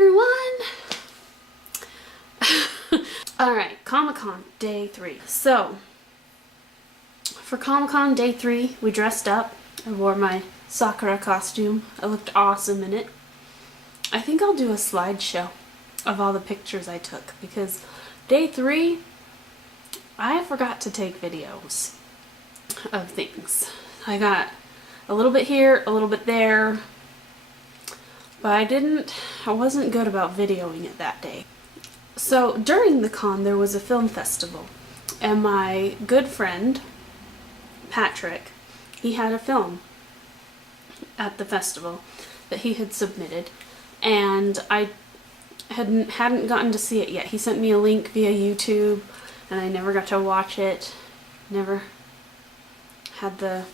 everyone! Alright, Comic-Con Day 3. So, for Comic-Con Day 3, we dressed up. I wore my Sakura costume. I looked awesome in it. I think I'll do a slideshow of all the pictures I took, because Day 3, I forgot to take videos of things. I got a little bit here, a little bit there, but I wasn't good about videoing it that day. So during the con there was a film festival, and my good friend Patrick, he had a film at the festival that he had submitted, and I hadn't gotten to see it yet. He sent me a link via YouTube and I never got to watch it, never had the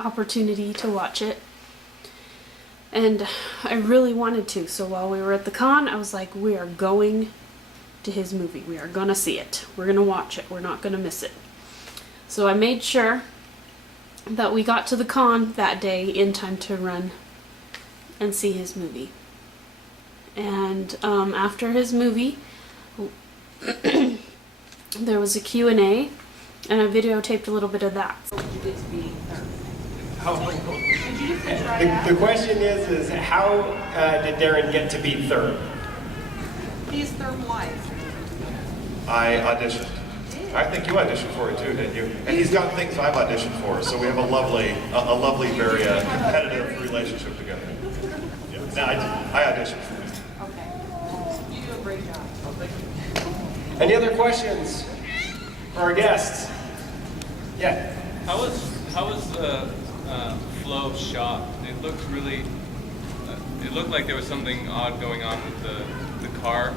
opportunity to watch it. And I really wanted to, so while we were at the con, I was like, we are going to his movie. We are gonna see it. We're gonna watch it. We're not gonna miss it. So I made sure that we got to the con that day in time to run and see his movie. And after his movie, there was a Q&A, and I videotaped a little bit of that. The question is how did Darren get to be third? He's third wife. I auditioned. I think you auditioned for it too, didn't you? And he's got things I've auditioned for, so we have a lovely, very competitive relationship together. Yeah. No, I auditioned for it. Okay. You do a great job. Oh, thank you. Any other questions for our guests? Yeah. How was the flow shot? It looked really. It looked like there was something odd going on with the car.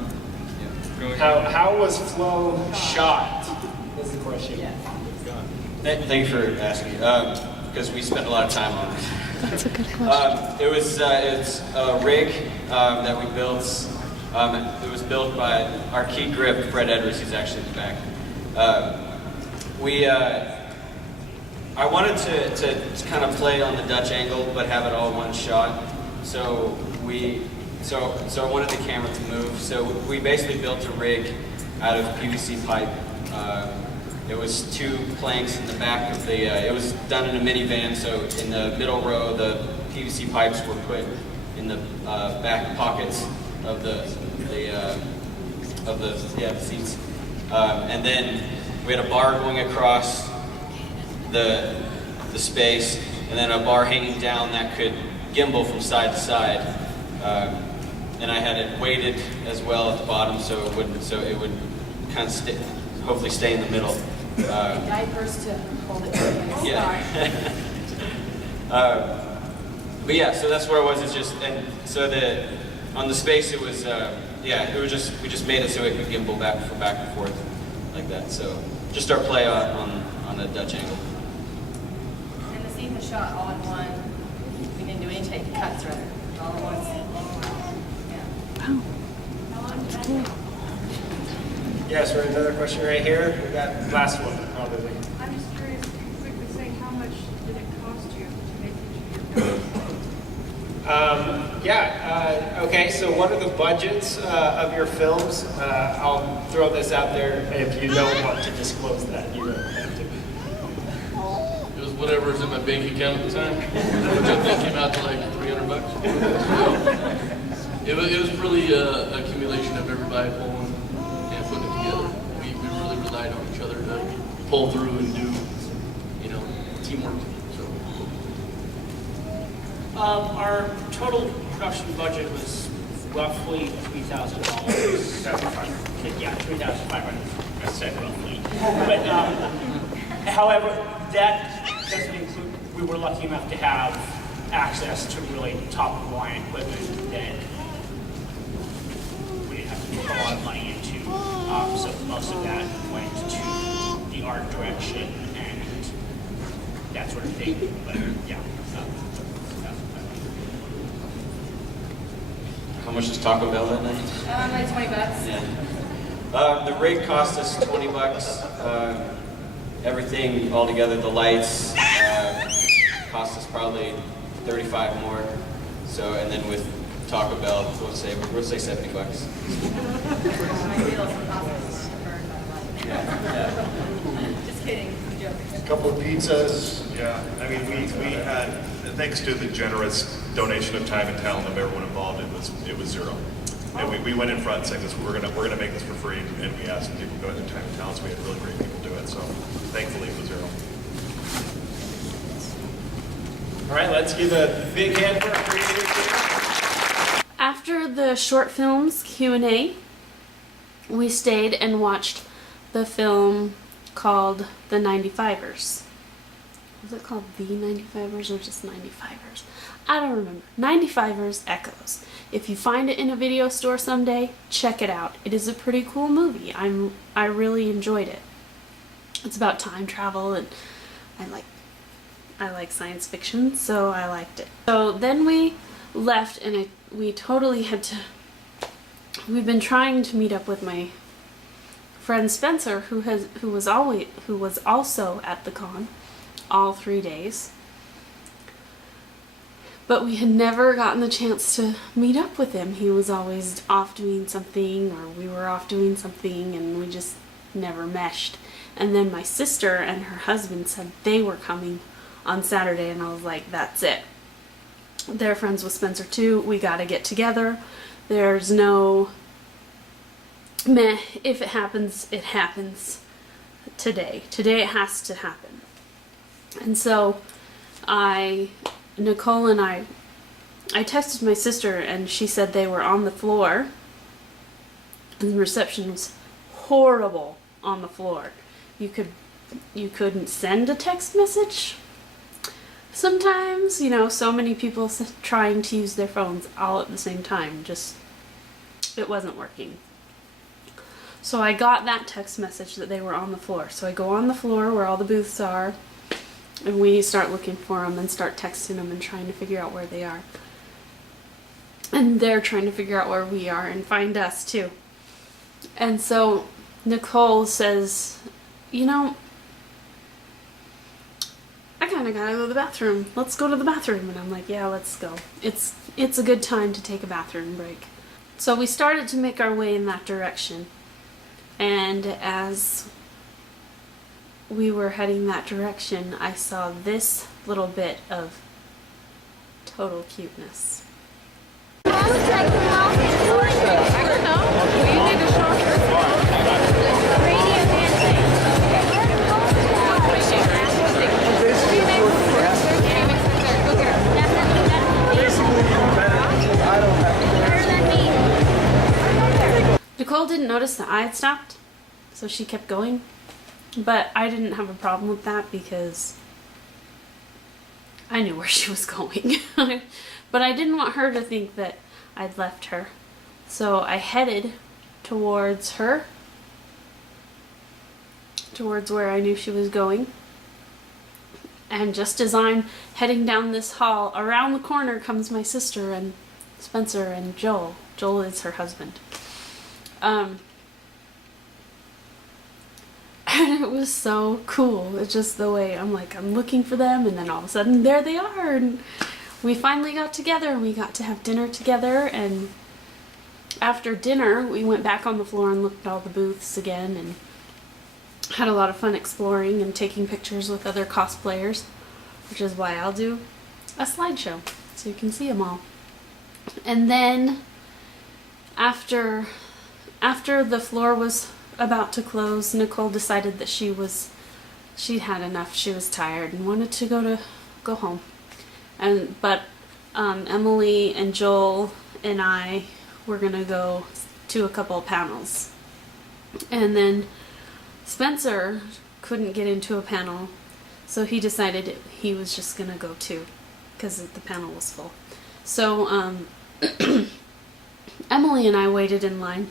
How was Flo shot? That's the question. Yes. Thank you for asking, because we spent a lot of time on it. That's a good question. It's a rig that we built. It was built by our key grip, Fred Edwards, who's actually in the back. I wanted to kind of play on the Dutch angle, but have it all one shot. So I wanted the camera to move. So we basically built a rig out of PVC pipe. It was 2 planks in the back of the. It was done in a minivan. So in the middle row, the PVC pipes were put in the back pockets of the seats, and then we had a bar going across the space, and then a bar hanging down that could gimbal from side to side. And I had it weighted as well at the bottom, so it would kind of hopefully stay in the middle. Diapers to hold it together. Yeah. But yeah, so that's where I was. It's just, and so on the space it was we just made it so it could gimbal back and forth like that. So just our play on a Dutch angle. And the scene was shot all in one. We didn't do any take cuts, rather. All in one scene. Yes, we have another question right here. We got the last one, probably. I'm just curious, if you could quickly say how much did it cost you to make each of your films? Okay, so what are the budgets of your films? I'll throw this out there. If you don't want to disclose that, you don't have to. It was whatever's in my bank account at the time, which I think came out to like $300. It was really an accumulation of everybody pulling and putting it together. We really relied on each other to pull through and do, teamwork. So. Our total production budget was roughly $3,000. Yeah, $3,500. I said roughly. But however, that doesn't include. We were lucky enough to have access to really top-of-the-line equipment that we didn't have to put a lot of money into. So most of that went to the art direction and that sort of thing. But yeah. How much was Taco Bell that night? Like $20. Yeah. The rig cost us $20. Everything all together, the lights, cost us probably 35 more. So, and then with talk about, we'll say $70. My meals are not burned by light. Just kidding, I'm joking. A couple of pizzas. Yeah, I mean, we had, thanks to the generous donation of time and talent of everyone involved, it was zero. And we went in front saying this, we're gonna make this for free, and we asked people to go in their time and talent, so we had really great people do it. So thankfully it was zero. All right, let's give a big hand for our creators here. After the short films Q&A, we stayed and watched the film called The 95ers. Was it called The 95ers or just 95ers? I don't remember. 95ers Echoes. If you find it in a video store someday, check it out. It is a pretty cool movie. I really enjoyed it. It's about time travel, and I like science fiction, so I liked it. So then we left, and we totally had to. We've been trying to meet up with my friend Spencer, who was also at the con all 3 days. But we had never gotten the chance to meet up with him. He was always off doing something, or we were off doing something, and we just never meshed. And then my sister and her husband said they were coming on Saturday, and I was like, that's it. They're friends with Spencer too. We gotta get together. There's no meh. If it happens, it happens today. Today it has to happen. And so Nicole and I texted my sister, and she said they were on the floor, and the reception was horrible on the floor. You couldn't send a text message. Sometimes, so many people trying to use their phones all at the same time, it wasn't working. So I got that text message that they were on the floor. So I go on the floor where all the booths are, and we start looking for them and start texting them and trying to figure out where they are. And they're trying to figure out where we are and find us too. And so Nicole says, I kind of gotta go to the bathroom. Let's go to the bathroom. And I'm like, yeah, let's go. It's a good time to take a bathroom break. So we started to make our way in that direction. And as we were heading that direction, I saw this little bit of total cuteness. Nicole didn't notice that I had stopped, so she kept going. But I didn't have a problem with that because I knew where she was going. But I didn't want her to think that I'd left her. So I headed towards her, towards where I knew she was going. And just as I'm heading down this hall, around the corner comes my sister and Spencer and Joel. Joel is her husband. And it was so cool. It's just the way I'm looking for them, and then all of a sudden there they are, and we finally got together, and we got to have dinner together. And after dinner we went back on the floor and looked at all the booths again, and had a lot of fun exploring and taking pictures with other cosplayers, which is why I'll do a slideshow so you can see them all. And then after the floor was about to close, Nicole decided that she'd had enough. She was tired and wanted to go home. But Emily and Joel and I were gonna go to a couple of panels. And then Spencer couldn't get into a panel, so he decided he was just gonna go too, because the panel was full. So Emily and I waited in line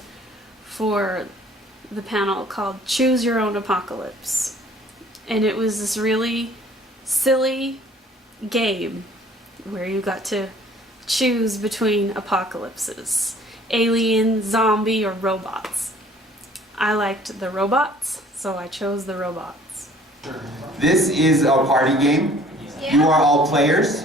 for the panel called Choose Your Own Apocalypse. And it was this really silly game where you got to choose between apocalypses: alien, zombie, or robots. I liked the robots, so I chose the robots. This is a party game. You are all players.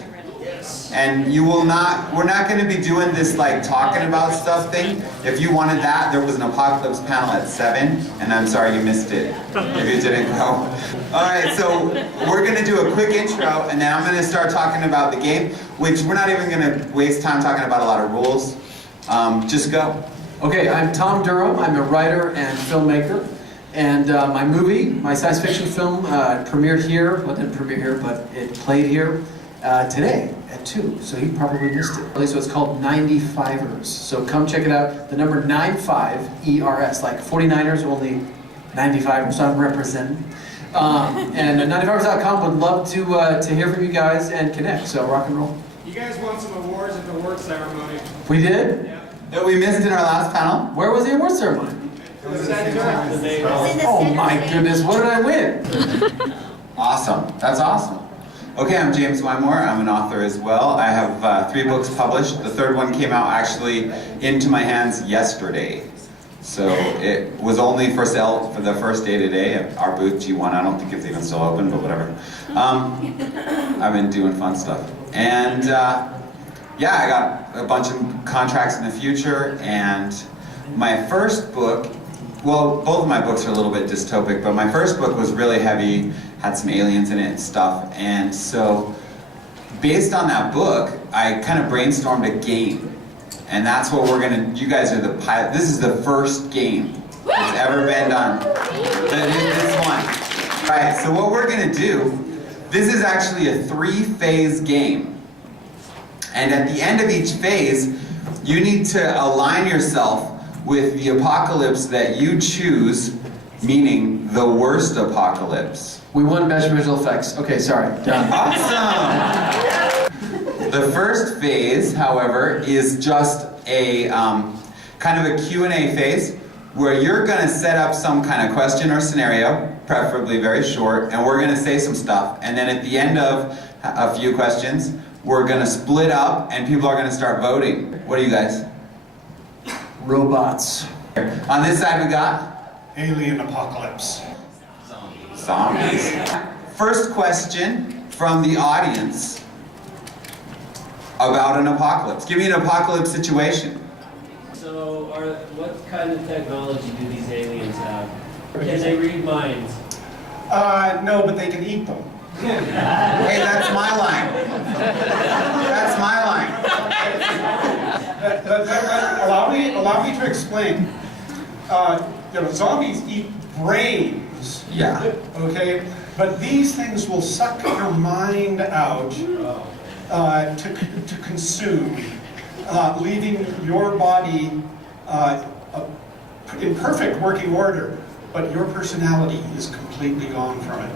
And you will not, we're not gonna be doing this like talking about stuff thing. If you wanted that, there was an apocalypse panel at 7, and I'm sorry you missed it if you didn't go. All right, so we're gonna do a quick intro, and then I'm gonna start talking about the game, which we're not even gonna waste time talking about a lot of rules. Just go. Okay, I'm Tom Durham. I'm a writer and filmmaker. And my movie, my science fiction film, premiered here. Well, it didn't premiere here, but it played here today at 2. So you probably missed it. So it's called 95ers. So come check it out. The number 95ERS, like 49ers, only 95ers. So I'm representing. And 95ers.com would love to hear from you guys and connect. So rock and roll. You guys won some awards at the award ceremony. We did? Yeah. That we missed in our last panel. Where was the award ceremony? Oh my goodness, what did I win? Awesome. That's awesome. Okay, I'm James Wymore. I'm an author as well. I have 3 books published. The 3rd one came out actually into my hands yesterday. So it was only for sale for the first day today at our booth, G1. I don't think it's even still open, but whatever. I've been doing fun stuff. And yeah, I got a bunch of contracts in the future. And my first book, well, both of my books are a little bit dystopic, but my first book was really heavy, had some aliens in it and stuff. And so based on that book, I kind of brainstormed a game. And that's what we're gonna, you guys are the pilot. This is the first game that's ever been done. This one. All right, so what we're gonna do, this is actually a 3-phase game. And at the end of each phase, you need to align yourself with the apocalypse that you choose, meaning the worst apocalypse. We won Best Visual Effects. Okay, sorry. Done. Awesome! The first phase, however, is just a kind of a Q&A phase where you're going to set up some kind of question or scenario, preferably very short, and we're going to say some stuff. And then at the end of a few questions, we're going to split up and people are going to start voting. What do you guys? Robots. On this side we got? Alien apocalypse. Zombies. First question from the audience about an apocalypse. Give me an apocalypse situation. So, what kind of technology do these aliens have? Can they read minds? No, but they can eat them. Hey, that's my line. That's my line. Allow me to explain. Zombies eat brains. Yeah. Okay, but these things will suck your mind out to consume, leaving your body in perfect working order, but your personality is completely gone from it.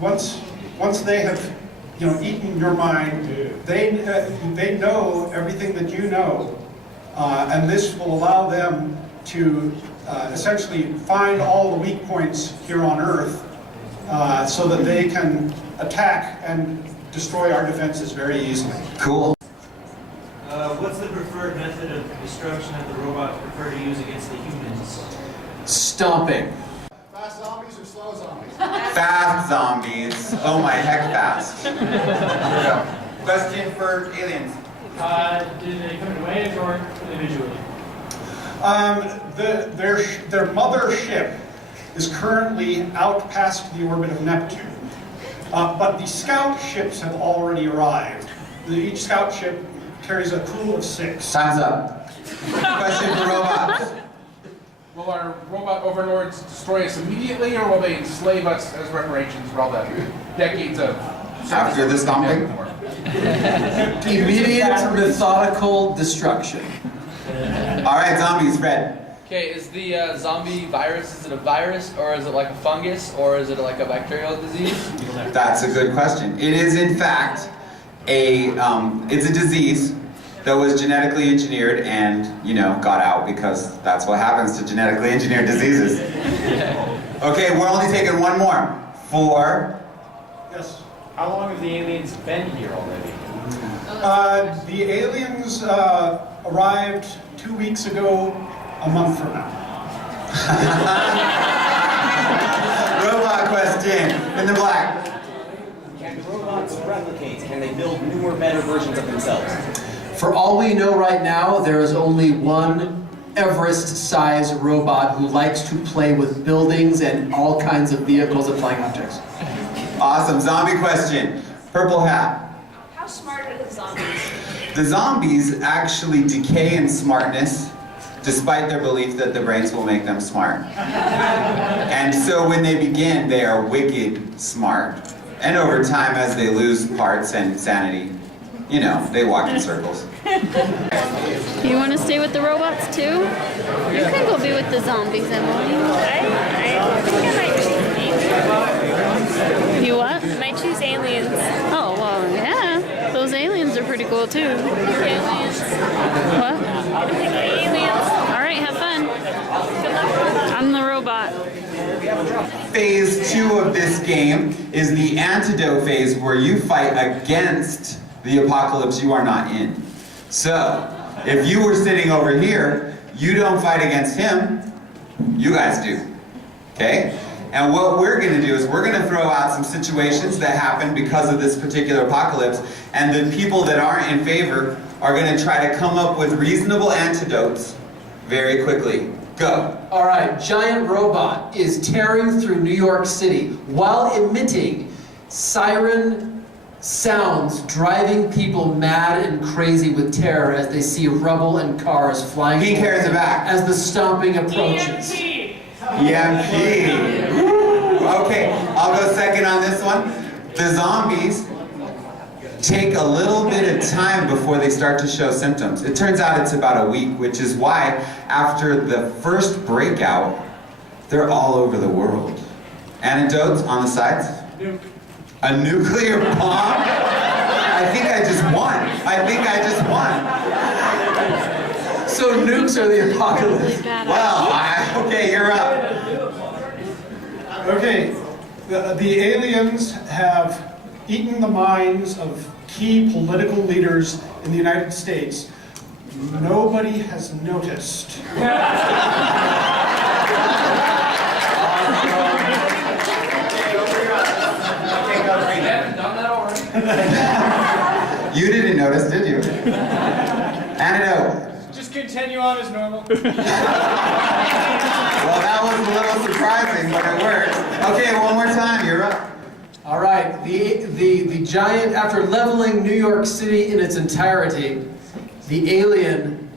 Once they have, eaten your mind, they know everything that you know, and this will allow them to essentially find all the weak points here on Earth, so that they can attack and destroy our defenses very easily. Cool. What's the preferred method of destruction that the robots prefer to use against the humans? Stomping. Fast zombies or slow zombies? Fast zombies. Oh my heck, fast. Question for aliens. Do they come in waves or individually? Their mother ship is currently out past the orbit of Neptune, but the scout ships have already arrived. Each scout ship carries a crew of 6. Time's up. Question for robots. Will our robot overlords destroy us immediately, or will they enslave us as reparations for all the decades of... After the stomping? Immediate methodical destruction. All right, zombies, Fred. Okay, is the zombie virus, is it a virus, or is it like a fungus, or is it like a bacterial disease? That's a good question. It is, in fact, it's a disease that was genetically engineered and, got out because that's what happens to genetically engineered diseases. Okay, we're only taking one more. 4. Yes. How long have the aliens been here already? The aliens arrived 2 weeks ago, a month from now. Robot question in the black. Can robots replicate? and they build newer, better versions of themselves. For all we know right now, there is only one Everest-sized robot who likes to play with buildings and all kinds of vehicles and flying objects. Awesome. Zombie question. Purple hat. How smart are the zombies? The zombies actually decay in smartness, despite their belief that the brains will make them smart. And so when they begin, they are wicked smart. And over time, as they lose parts and sanity, you know, they walk in circles. You want to stay with the robots too? You can go be with the zombies, Emily. I think I might choose aliens. You what? I might choose aliens. Oh, well, yeah. Those aliens are pretty cool too. Aliens. What? Aliens. All right, have fun. I'm the robot. Phase 2 of this game is the antidote phase, where you fight against the apocalypse you are not in. So, if you were sitting over here, you don't fight against him, you guys do. Okay? And what we're going to do is we're going to throw out some situations that happen because of this particular apocalypse, and the people that aren't in favor are going to try to come up with reasonable antidotes very quickly. Go. All right, giant robot is tearing through New York City while emitting siren sounds, driving people mad and crazy with terror as they see rubble and cars flying Pink hair in the back. as the stomping approaches. EMP. Woo! Okay, I'll go second on this one. The zombies take a little bit of time before they start to show symptoms. It turns out it's about a week, which is why after the first breakout, they're all over the world. Antidotes on the sides? A nuclear bomb? I think I just won. So nukes are the apocalypse. Well, okay, you're up. Okay, the aliens have eaten the minds of key political leaders in the United States. Nobody has noticed. You didn't notice, did you? Antidote. Just continue on as normal. Well, that was a little surprising, but it worked. Okay, one more time, you're up. All right, the giant, after leveling New York City in its entirety, the alien,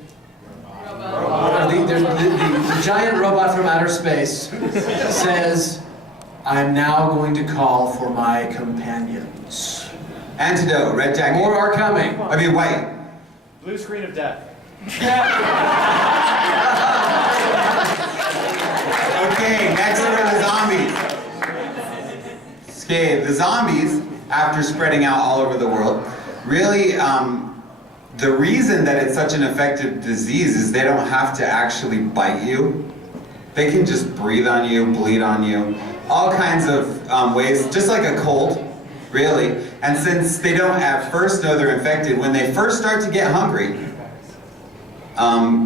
the giant robot from outer space says, I'm now going to call for my companions. Antidote, red jacket. More are coming. I mean, white. Blue screen of death. Okay, next are the zombies. Okay, the zombies, after spreading out all over the world, really, the reason that it's such an effective disease is they don't have to actually bite you. They can just breathe on you, bleed on you, all kinds of ways, just like a cold, really. And since they don't at first know they're infected, when they first start to get hungry,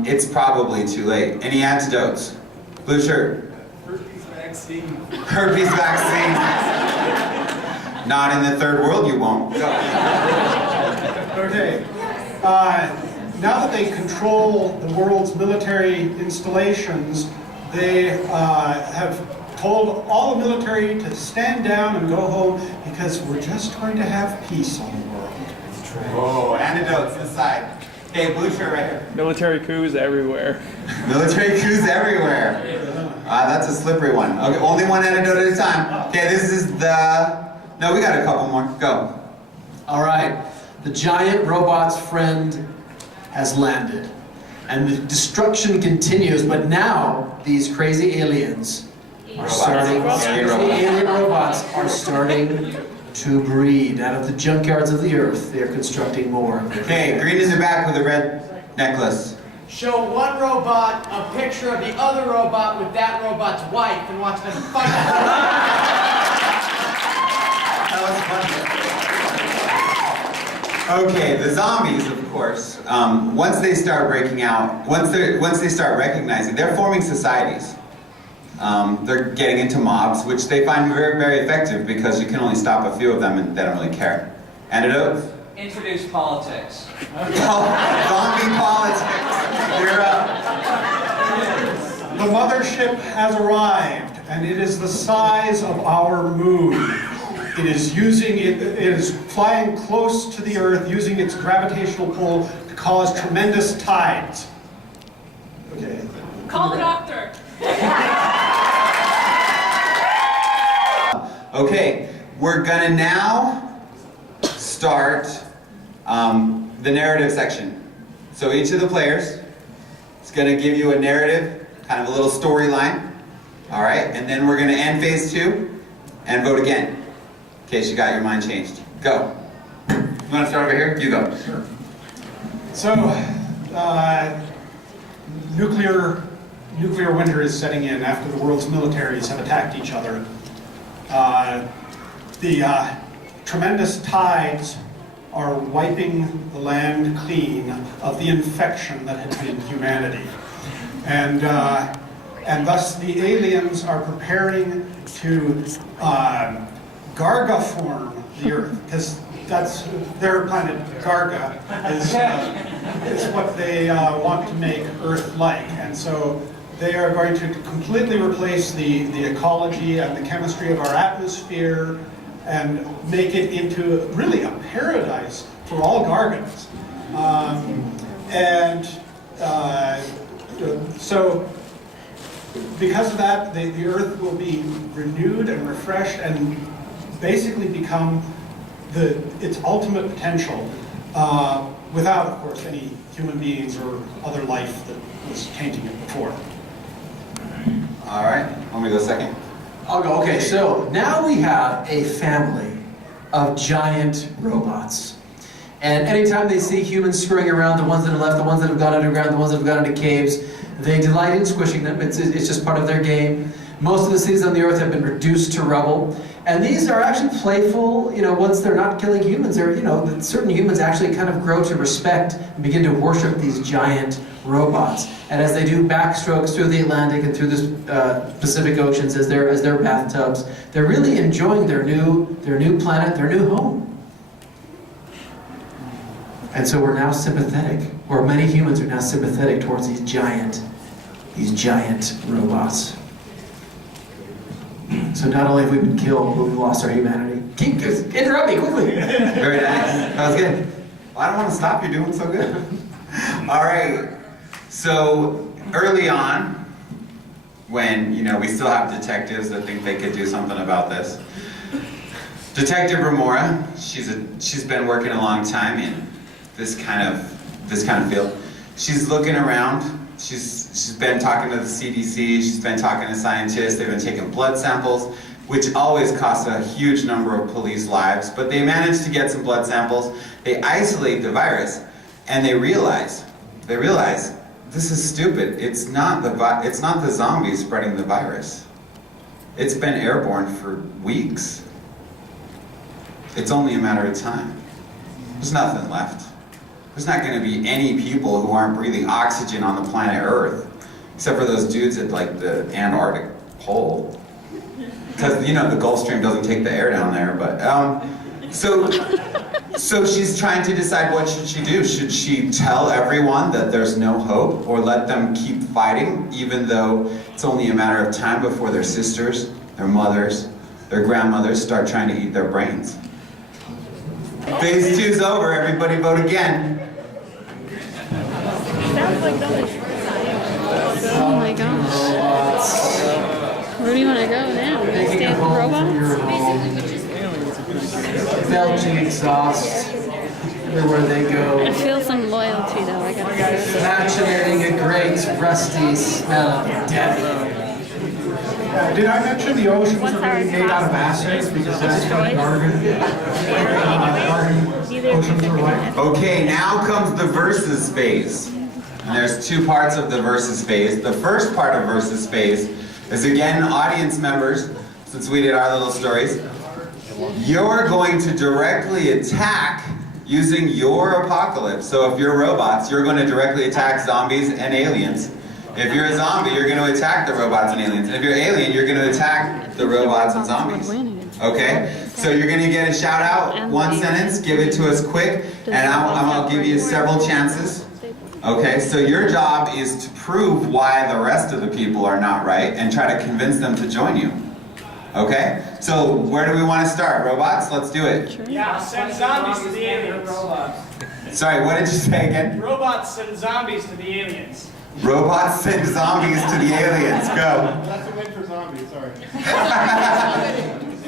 it's probably too late. Any antidotes? Blue shirt. Herpes vaccine. Herpes vaccine. Not in the third world, you won't. Okay. Now that they control the world's military installations, they have told all the military to stand down and go home because we're just going to have peace on the world. Whoa, antidotes inside. Okay, blue shirt right here. Military coups everywhere. Military coups everywhere. That's a slippery one. Okay, only one antidote at a time. Okay, this is the... No, we got a couple more. Go. All right. The giant robot's friend has landed. And the destruction continues, but now these crazy aliens are starting, the alien robots are starting to breed. Out of the junkyards of the earth, they're constructing more. Okay, green is the back with a red necklace. Show one robot a picture of the other robot with that robot's wife and watch them fight. That was funny. Okay, the zombies, of course, once they start breaking out, once they start recognizing, they're forming societies. They're getting into mobs, which they find very, very effective because you can only stop a few of them and they don't really care. Antidotes? Introduce politics. Zombie politics. You're up. The mothership has arrived, and it is the size of our moon. It is flying close to the Earth, using its gravitational pull to cause tremendous tides. Okay. Call the doctor. Okay, we're gonna now start the narrative section. So each of the players is gonna give you a narrative, kind of a little storyline, all right? And then we're gonna end phase 2 and vote again, in case you got your mind changed. Go. You wanna start over here? You go. Sure. So, nuclear winter is setting in after the world's militaries have attacked each other. The tremendous tides are wiping the land clean of the infection that had been humanity. And thus the aliens are preparing to Garga-form the Earth, because that's their planet. Garga is what they want to make Earth like. And so they are going to completely replace the ecology and the chemistry of our atmosphere and make it into really a paradise for all Gargans. So because of that, the Earth will be renewed and refreshed and basically become its ultimate potential without, of course, any human beings or other life that was tainting it before. All right, want me to go second? I'll go. Okay, so now we have a family of giant robots. And anytime they see humans screwing around, the ones that are left, the ones that have gone underground, the ones that have gone into caves, they delight in squishing them. It's just part of their game. Most of the cities on the Earth have been reduced to rubble. And these are actually playful, once they're not killing humans, certain humans actually kind of grow to respect and begin to worship these giant robots. And as they do backstrokes through the Atlantic and through the Pacific Oceans as their bathtubs, they're really enjoying their new planet, their new home. And so we're now sympathetic, or many humans are now sympathetic towards these giant robots. So not only have we been killed, but we've lost our humanity. Interrupt me quickly. Very nice. That was good. Well, I don't want to stop. You're doing so good. All right. So early on, when we still have detectives that think they could do something about this, Detective Remora, she's been working a long time in this kind of field. She's looking around. She's been talking to the CDC, she's been talking to scientists, they've been taking blood samples, which always costs a huge number of police lives, but they managed to get some blood samples, they isolate the virus, and they realize this is stupid. It's not the zombies spreading the virus. It's been airborne for weeks. It's only a matter of time. There's nothing left. There's not going to be any people who aren't breathing oxygen on the planet Earth, except for those dudes at the Antarctic pole. Because the Gulf Stream doesn't take the air down there. But so she's trying to decide what should she do. Should she tell everyone that there's no hope, or let them keep fighting, even though it's only a matter of time before their sisters, their mothers, their grandmothers start trying to eat their brains? Phase 2's over. Everybody vote again. Oh my gosh. Where do you want to go now? Stay at the robots? Belching exhaust everywhere they go. I feel some loyalty though, I gotta say. Imaginating a great rusty smell of death. Did I mention the oceans are going to be made out of acids because that's what Gargan oceans are like? Okay, now comes the versus phase. And there's 2 parts of the versus phase. The first part of versus phase is again audience members, since we did our little stories. You're going to directly attack using your apocalypse. So if you're robots, you're going to directly attack zombies and aliens. If you're a zombie, you're going to attack the robots and aliens. And if you're alien, you're going to attack the robots and zombies. Okay? So you're gonna get a shout out, one sentence, give it to us quick, and I'll give you several chances. Okay, so your job is to prove why the rest of the people are not right and try to convince them to join you. Okay? So where do we want to start? Robots? Let's do it. Yeah, send zombies to the aliens. Sorry, what did you say again? Robots send zombies to the aliens. Robots send zombies to the aliens. Go. That's a win for zombies, sorry.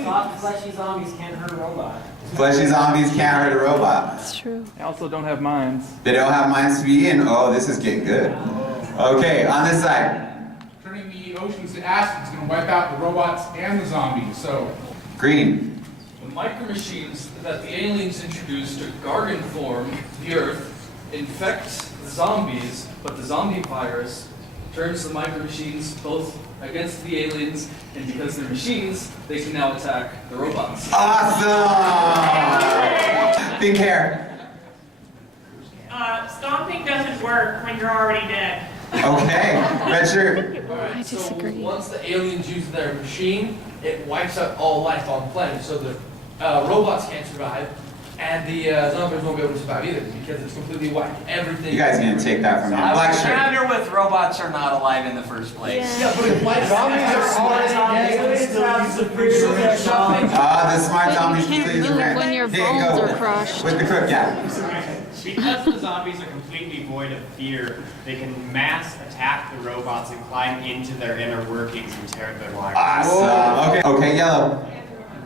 Soft, fleshy zombies can't hurt a robot. Fleshy zombies can't hurt a robot. That's true. They also don't have minds. They don't have minds to be in. Oh, this is getting good. Okay, on this side. Turning the oceans to acid is going to wipe out the robots and the zombies, so... Green. The micromachines that the aliens introduced to Gargan form the Earth infect the zombies, but the zombie virus turns the micromachines both against the aliens, and because they're machines, they can now attack the robots. Awesome! Pink hair. Stomping doesn't work when you're already dead. Okay, red shirt. I disagree. So once the aliens use their machine, it wipes out all life on the planet, so the robots can't survive, and the zombies won't be able to survive either, because it's completely wiped. Everything. You guys need to take that from me. Black shirt. I wonder with robots are not alive in the first place. Yeah, but it wipes Zombies are already The smart zombies You can't move when your bones are crushed. With the crook, yeah. Because the zombies are completely void of fear, they can mass attack the robots and climb into their inner workings and tear their lives. Awesome. Okay, yellow.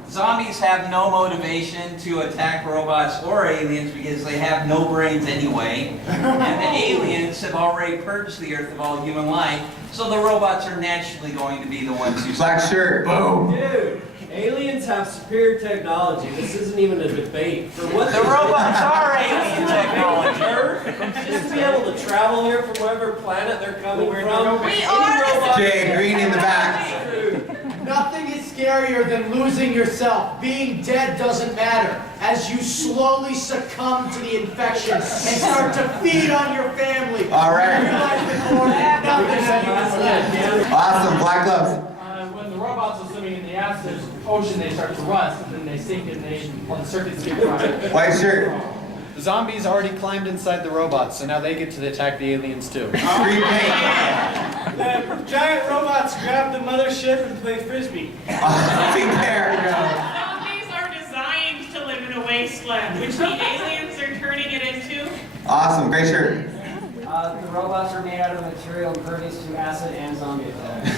Zombies have no motivation to attack robots or aliens because they have no brains anyway. And the aliens have already purged the Earth of all human life, so the robots are naturally going to be the ones who... Black shirt. Boom. Dude, aliens have superior technology. This isn't even a debate. For what The robots are alien technology. Just to be able to travel here from whatever planet they're coming from. We are Jay, green in the back. Nothing is scarier than losing yourself. Being dead doesn't matter. As you slowly succumb to the infection and start to feed on your family. All right. You realize that more than nothing else left. Awesome. Black gloves. When the robots are swimming in the acid ocean, they start to rust, and then they sink and all the circuits get fried. White shirt. The zombies already climbed inside the robots, so now they get to attack the aliens too. Green paint. The giant robots grab the mothership and play frisbee. Pink hair. Zombies are designed to live in a wasteland, which the aliens are turning it into. Awesome. Gray shirt. The robots are made out of material impervious to acid and zombie attacks.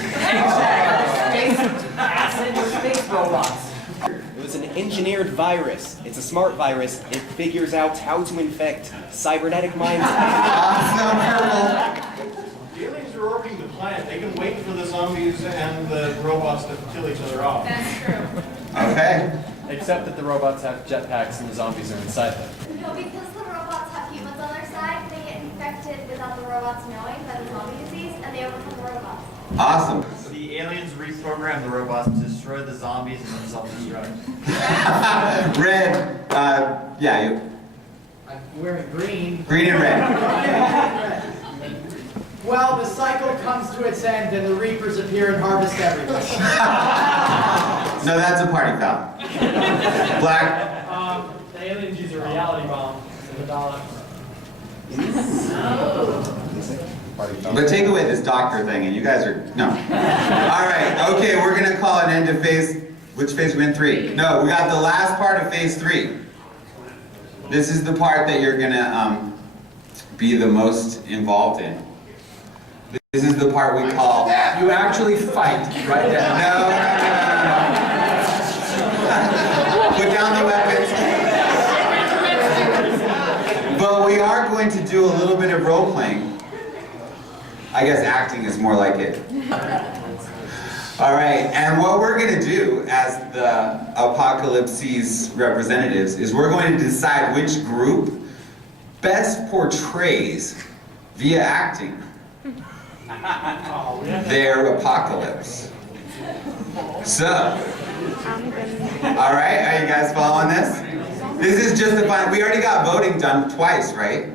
Acid or space robots. It was an engineered virus. It's a smart virus. It figures out how to infect cybernetic minds. Awesome. Purple. The aliens are orbiting the planet. They can wait for the zombies and the robots to kill each other off. That's true. Okay. Except that the robots have jetpacks and the zombies are inside them. No, because the robots have humans on their side, they get infected without the robots knowing by the zombie disease, and they overcome the robots. Awesome. The aliens reprogram the robots to destroy the zombies and then self-destruct. Red. Yeah, you. I'm wearing green. Green and red. Well, the cycle comes to its end and the reapers appear and harvest everyone. No, that's a party foul. Black. The aliens use a reality bomb in the dollar. But take away this doctor thing and you guys are, no. All right, okay, we're gonna call an end to phase, which phase we in? 3? No, we got the last part of phase 3. This is the part that you're gonna be the most involved in. This is the part we call... You actually fight right there. No. Put down the weapons. But we are going to do a little bit of role-playing. I guess acting is more like it. All right, and what we're going to do as the Apocalypse's representatives is we're going to decide which group best portrays, via acting, their apocalypse. So, all right, are you guys following this? This is just the fun. We already got voting done twice, right?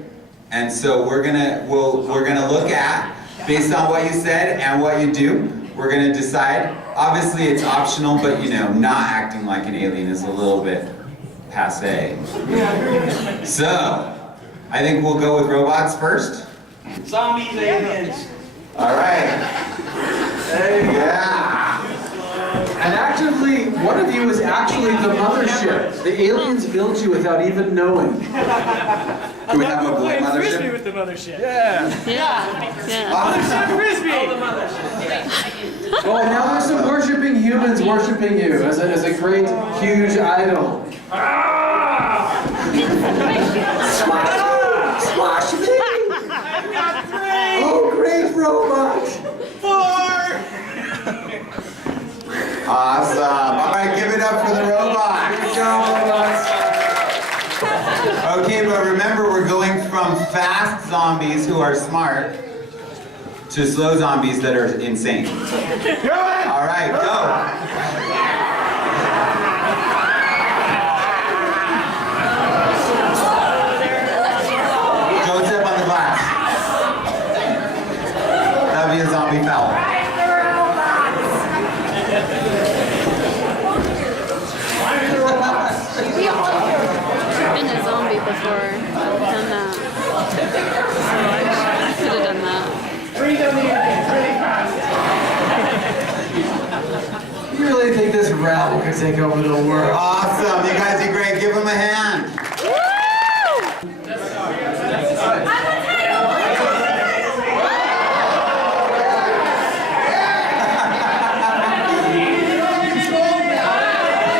And so we're gonna look at, based on what you said and what you do, we're gonna decide. Obviously it's optional, but you know, not acting like an alien is a little bit passé. So, I think we'll go with robots first. Zombies, aliens. All right. Yeah. And actively, one of you is actually the mothership. The aliens built you without even knowing. Do we have a blue Frisbee mothership? with the mothership. Yeah. Mothership Frisbee. Oh, the mothership. Oh, and now there's some worshiping humans worshiping you as a great, huge idol. Squash me! I've got 3. Oh, great robot! 4. Awesome. All right, give it up for the robots. Good job, robots. Okay, but remember, we're going from fast zombies who are smart to slow zombies that are insane. All right, go. Don't step on the glass. That'd be a zombie foul. I've been a zombie before. I've done that. So I could have done that. You really think this rabble could take over the world? Awesome. You guys did great. Give them a hand.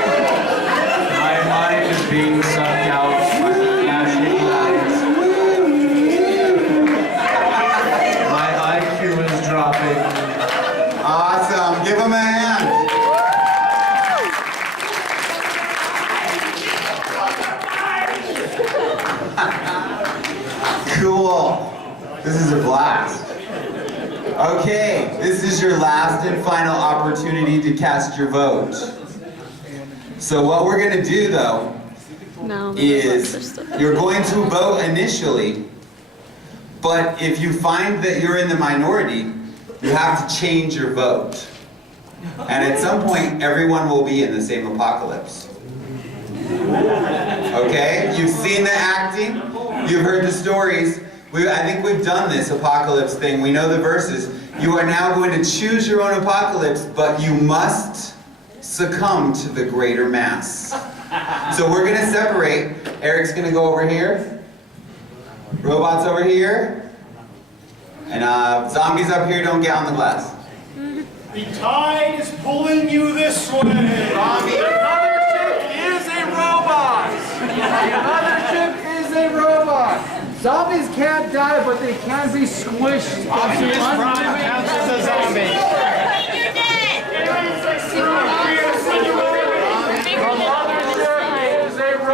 My mind is being sucked out by the flashing lights. My IQ is dropping. Awesome. Give them a hand. Cool. This is a blast. Okay, this is your last and final opportunity to cast your vote. So what we're gonna do though is you're going to vote initially, but if you find that you're in the minority, you have to change your vote. And at some point, everyone will be in the same apocalypse. Okay? You've seen the acting, you've heard the stories. I think we've done this apocalypse thing. We know the verses. You are now going to choose your own apocalypse, but you must succumb to the greater mass. So we're going to separate. Eric's going to go over here. Robots over here. And zombies up here, don't get on the glass. The tide is pulling you this way. Zombie. The mothership is a robot. The mothership is a robot. Zombies can't die, but they can be squished. Optimus Prime counts as a zombie. You're dead!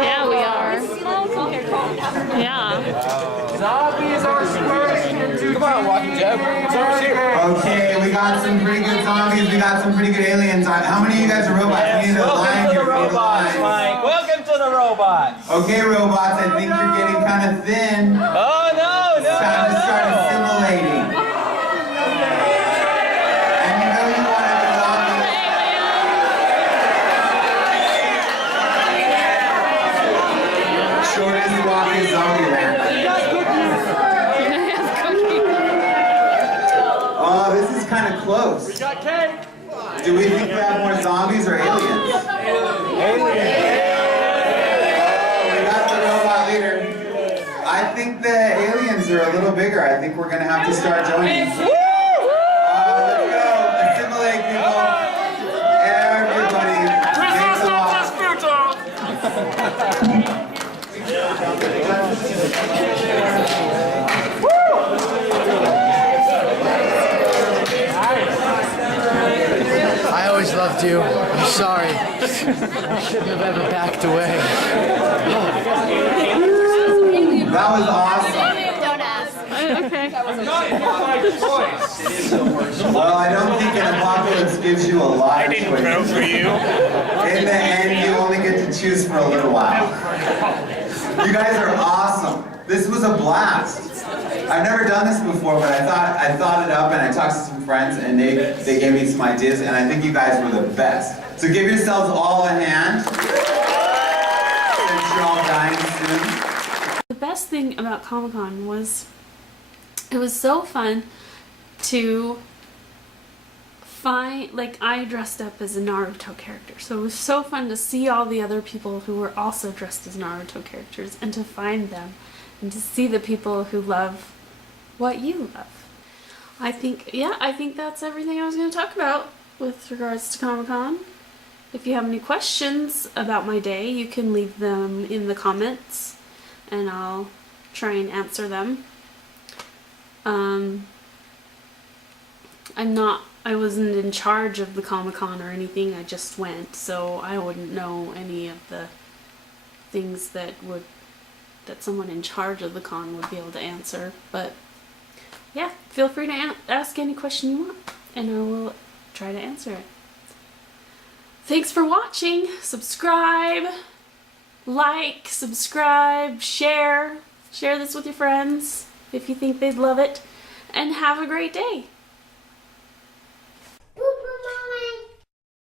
Yeah, we are. Yeah. Zombies are squished into Come on, Walking Dead. Okay, we got some pretty good zombies. We got some pretty good aliens. How many of you guys are robots? We need to Welcome line to here. the We need to robots, line. Mike. Welcome to the robots. Okay, robots, I think you're getting kind of thin. Oh, no, no, It's time to start no. assimilating. And you know you want to be zombies. Shortest walking zombie land. Oh, this is kind of close. We got cake. Do we think we have more zombies or aliens? We got the robot leader. I think the aliens are a little bigger. I think we're going to have to start joining. Let's go. Assimilate, people. Everybody. I always loved you. I'm sorry. I shouldn't have ever backed away. That was awesome. Don't ask. Okay. Well, I don't think an apocalypse gives you a lot of I didn't vote choices. for you. In the end, you only get to choose for a little while. You guys are awesome. This was a blast. I've never done this before, but I thought it up and I talked to some friends and they gave me some ideas and I think you guys were the best. So give yourselves all a hand since you're all dying soon. The best thing about Comic-Con was it was so fun to find, like, I dressed up as a Naruto character, so it was so fun to see all the other people who were also dressed as Naruto characters and to find them and to see the people who love what you love. I think that's everything I was going to talk about with regards to Comic-Con. If you have any questions about my day, you can leave them in the comments and I'll try and answer them. I wasn't in charge of the Comic-Con or anything, I just went, so I wouldn't know any of the things that someone in charge of the con would be able to answer. But yeah, feel free to ask any question you want and I will try to answer it. Thanks for watching. Subscribe, like, subscribe, share this with your friends if you think they'd love it, and have a great day.